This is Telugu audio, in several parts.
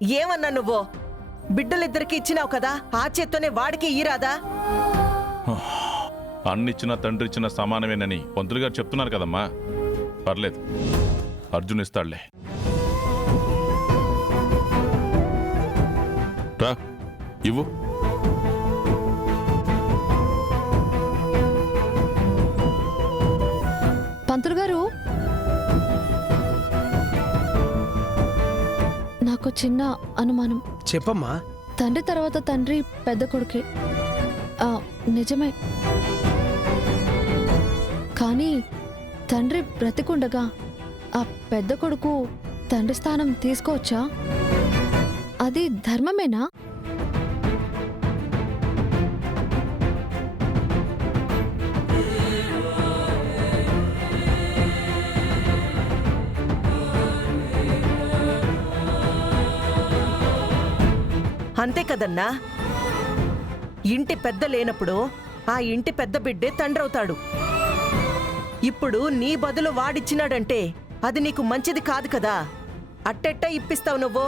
ఏమన్నా నువ్వు బిడ్డలిద్దరికి ఇచ్చినావు కదా, ఆ చేత్తోనే వాడికి ఈరాదా? అన్నిచ్చిన తండ్రి ఇచ్చిన సమానమేనని పంతులు గారు చెప్తున్నారు కదమ్మా. పర్లేదు, అర్జున్ ఇస్తాడులే. రా, ఇవ్వు. పంతులు గారు, నాకు చిన్న అనుమానం. చెప్పమ్మా. తండ్రి తర్వాత తండ్రి పెద్ద కొడుకే, నిజమే. కానీ తండ్రి బ్రతికుండగా ఆ పెద్ద కొడుకు తండ్రి స్థానం తీసుకోవచ్చా? అది ధర్మమేనా? అంతే కదన్నా. ఇంటి పెద్ద లేనప్పుడు ఆ ఇంటి పెద్ద బిడ్డే తండ్రవుతాడు. ఇప్పుడు నీ బదులు వాడిచ్చినాడంటే అది నీకు మంచిది కాదు కదా. అట్టెట్టా ఇప్పిస్తావు నువ్వు?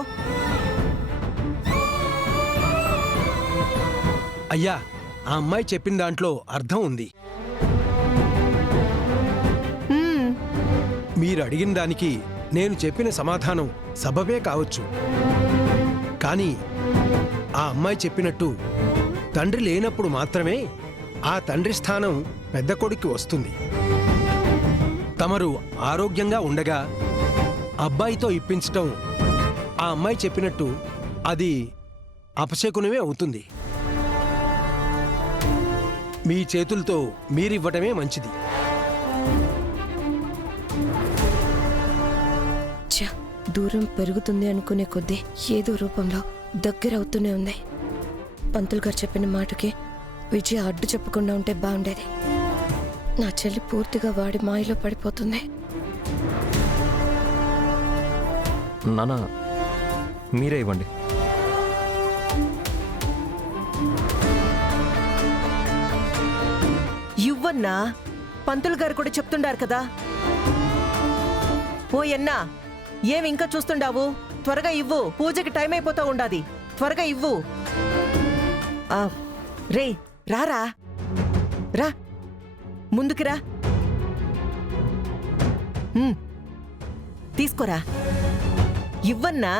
అయ్యా, ఆ అమ్మాయి చెప్పిన దాంట్లో అర్థం ఉంది. మీరు అడిగిన దానికి నేను చెప్పిన సమాధానం సబబే కావచ్చు. కానీ ఆ అమ్మాయి చెప్పినట్టు తండ్రి లేనప్పుడు మాత్రమే ఆ తండ్రి స్థానం పెద్ద కొడుక్కి వస్తుంది. తమరు ఆరోగ్యంగా ఉండగా అబ్బాయితో ఇప్పించటం ఆ అమ్మాయి చెప్పినట్టు అది అపశకునమే అవుతుంది. మీ చేతులతో మీరివ్వటమే మంచిది. దూరం పెరుగుతుంది అనుకునే కొద్దీ ఏదో రూపంలో దగ్గరవుతూనే ఉంది. పంతులు గారు చెప్పిన మాటకి విజయ అడ్డు చెప్పకుండా ఉంటే బాగుండేది. నా చెల్లి పూర్తిగా వాడి మాయలో పడిపోతుంది. నాన్న, మీరే ఇవ్వండి. ఇవ్వన్నా, పంతులు గారు కూడా చెప్తుండారు కదా. ఓ ఎన్నా, ఏమి ఇంకా చూస్తుండావు? త్వరగా ఇవ్వు, పూజకి టైం అయిపోతా ఉండాది. త్వరగా ఇవ్వు. రే, రారా, రా, ముందుకి రా. తీసుకోరా, ఇవ్వన్నా.